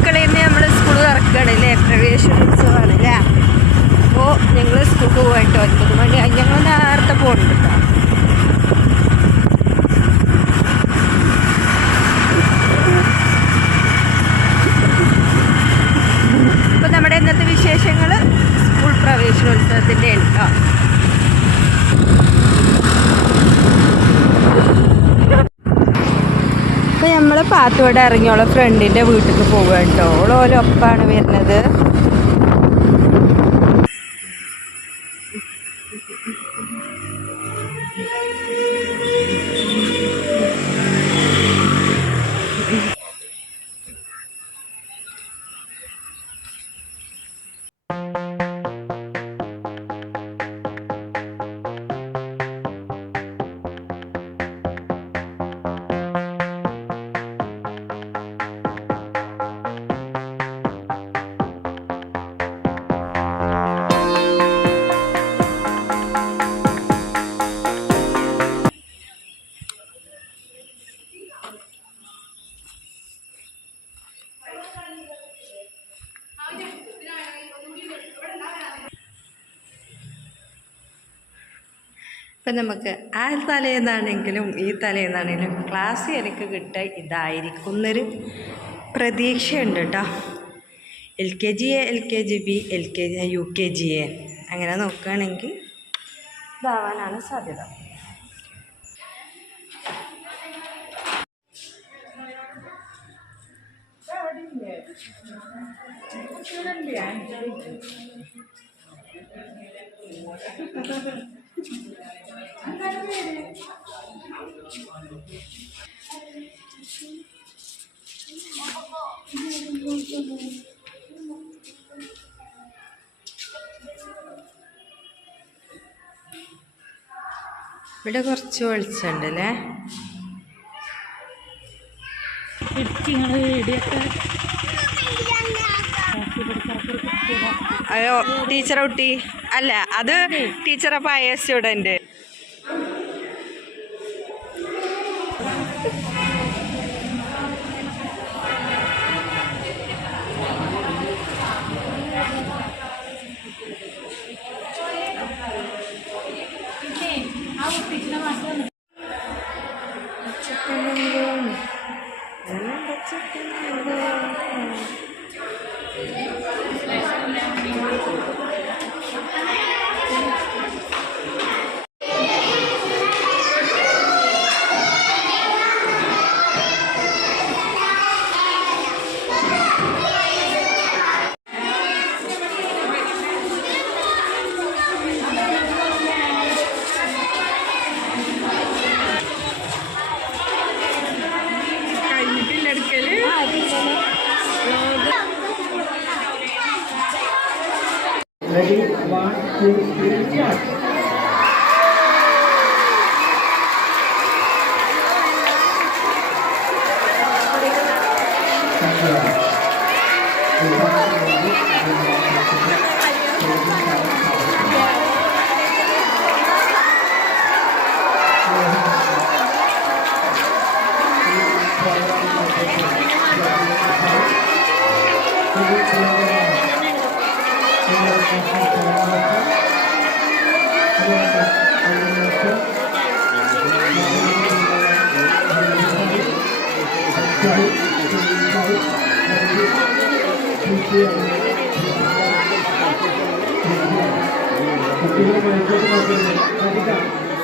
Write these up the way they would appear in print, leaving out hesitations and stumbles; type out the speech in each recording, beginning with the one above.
മക്കളെ ഇന്ന് നമ്മൾ സ്കൂൾ തുറക്കുകയാണല്ലേ, പ്രവേശനോത്സവമാണ് അല്ലേ. അപ്പോൾ ഞങ്ങൾ സ്കൂൾക്ക് പോയിട്ട് 9 മണി ഞങ്ങൾ നേരത്തെ പോകുന്നുണ്ട് കേട്ടോ. അപ്പോൾ നമ്മുടെ ഇന്നത്തെ വിശേഷങ്ങൾ സ്കൂൾ പ്രവേശനോത്സവത്തിൻ്റെ കേട്ടോ. അപ്പോൾ നമ്മൾ പാത്തോടെ ഇറങ്ങിയോളെ ഫ്രണ്ടിൻ്റെ വീട്ടിൽ പോവുക കേട്ടോ. ഓളോലൊപ്പാണ് വരുന്നത്. ഇപ്പം നമുക്ക് ആ തലേന്നാണെങ്കിലും ഈ തലേന്നാണെങ്കിലും ക്ലാസ് എനിക്ക് കിട്ടുക ഇതായിരിക്കുന്നൊരു പ്രതീക്ഷയുണ്ട് കേട്ടോ. LKG A, LKG B, UKG A അങ്ങനെ നോക്കുകയാണെങ്കിൽ ഇതാവാനാണ് സാധ്യത. ഇവിടെ കുറച്ച് വെളിച്ചുണ്ടല്ലേ. അയ്യോ ടീച്ചറെ കുട്ടി അല്ല, അത് ടീച്ചറെ പഴയ സ്റ്റുഡൻറ്റ്. Ready? 1, 2, 3, start.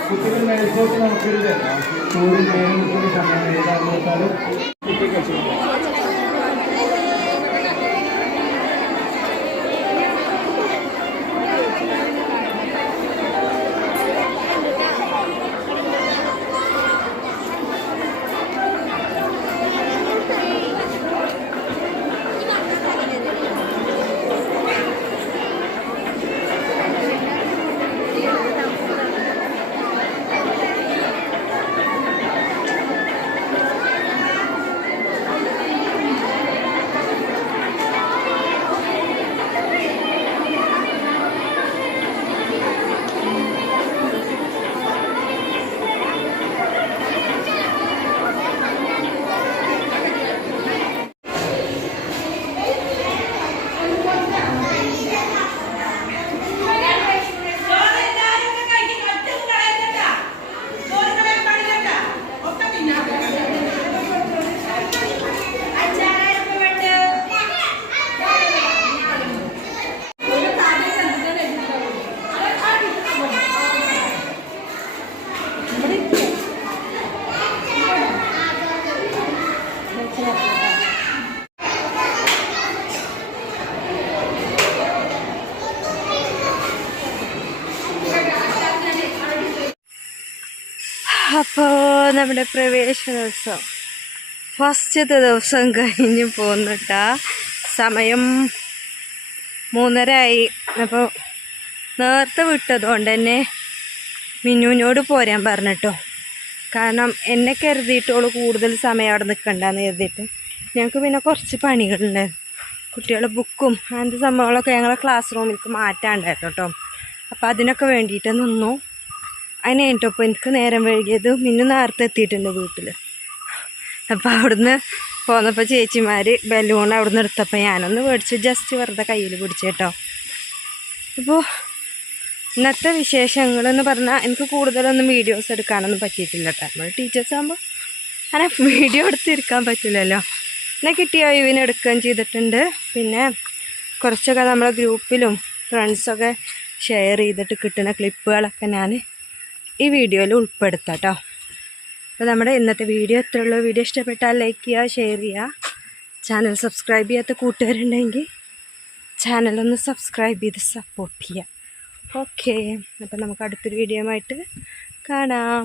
കുട്ടികൾ മേൽപോട്ട് നോക്കരുത്. ചൂട് മേൽക്കുന്ന സമയം ഏതാണെന്ന് വെച്ചാൽ കുട്ടികൾ അപ്പോൾ നമ്മുടെ പ്രവേശനോത്സവം ഫസ്റ്റത്തെ ദിവസം കഴിഞ്ഞ് പോന്നിട്ടാ. സമയം 3:30 ആയി. അപ്പോൾ നേരത്തെ വിട്ടതുകൊണ്ട് തന്നെ മിന്നുവിനോട് പോരാൻ പറഞ്ഞിട്ടോ. കാരണം എന്നെ കരുതിയിട്ടോളൂ കൂടുതൽ സമയം അവിടെ നിൽക്കണ്ടെന്ന് കരുതിയിട്ട്. ഞങ്ങൾക്ക് പിന്നെ കുറച്ച് പണികളുണ്ടായിരുന്നു. കുട്ടികളുടെ ബുക്കും അങ്ങനത്തെ സംഭവങ്ങളൊക്കെ ഞങ്ങളെ ക്ലാസ് റൂമിലേക്ക് മാറ്റാണ്ടായിരുന്നു കേട്ടോ. അപ്പോൾ അതിനൊക്കെ വേണ്ടിയിട്ട് നിന്നു. അതിന് കഴിഞ്ഞിട്ടപ്പോൾ എനിക്ക് നേരം വൈകിയത്. മിന്നു നേരത്തെ എത്തിയിട്ടുണ്ട് വീട്ടിൽ. അപ്പോൾ അവിടുന്ന് പോന്നപ്പോൾ ചേച്ചിമാർ ബലൂൺ അവിടുന്ന് എടുത്തപ്പോൾ ഞാനൊന്ന് മേടിച്ചു. ജസ്റ്റ് വെറുതെ കയ്യിൽ പിടിച്ചു കേട്ടോ. അപ്പോൾ ഇന്നത്തെ വിശേഷങ്ങളെന്ന് പറഞ്ഞാൽ എനിക്ക് കൂടുതലൊന്നും വീഡിയോസ് എടുക്കാനൊന്നും പറ്റിയിട്ടില്ല കേട്ടോ. നമ്മൾ ടീച്ചേഴ്സ് ആകുമ്പോൾ അങ്ങനെ വീഡിയോ എടുത്തിരിക്കാൻ പറ്റില്ലല്ലോ. എന്നെ കിട്ടിയ ഒഴിവിന് എടുക്കുകയും ചെയ്തിട്ടുണ്ട്. പിന്നെ കുറച്ചൊക്കെ നമ്മളെ ഗ്രൂപ്പിലും ഫ്രണ്ട്സൊക്കെ ഷെയർ ചെയ്തിട്ട് കിട്ടുന്ന ക്ലിപ്പുകളൊക്കെ ഞാൻ ഈ വീഡിയോയിൽ ഉൾപ്പെടുത്താം കേട്ടോ. അപ്പോൾ നമ്മുടെ ഇന്നത്തെ വീഡിയോ എത്രയുള്ളൂ. വീഡിയോ ഇഷ്ടപ്പെട്ടാൽ ലൈക്ക് ചെയ്യുക, ഷെയർ ചെയ്യുക. ചാനൽ സബ്സ്ക്രൈബ് ചെയ്യാത്ത കൂട്ടുകാരുണ്ടെങ്കിൽ ചാനലൊന്ന് സബ്സ്ക്രൈബ് ചെയ്ത് സപ്പോർട്ട് ചെയ്യുക. ഓക്കെ, അപ്പോൾ നമുക്ക് അടുത്തൊരു വീഡിയോ ആയിട്ട് കാണാം.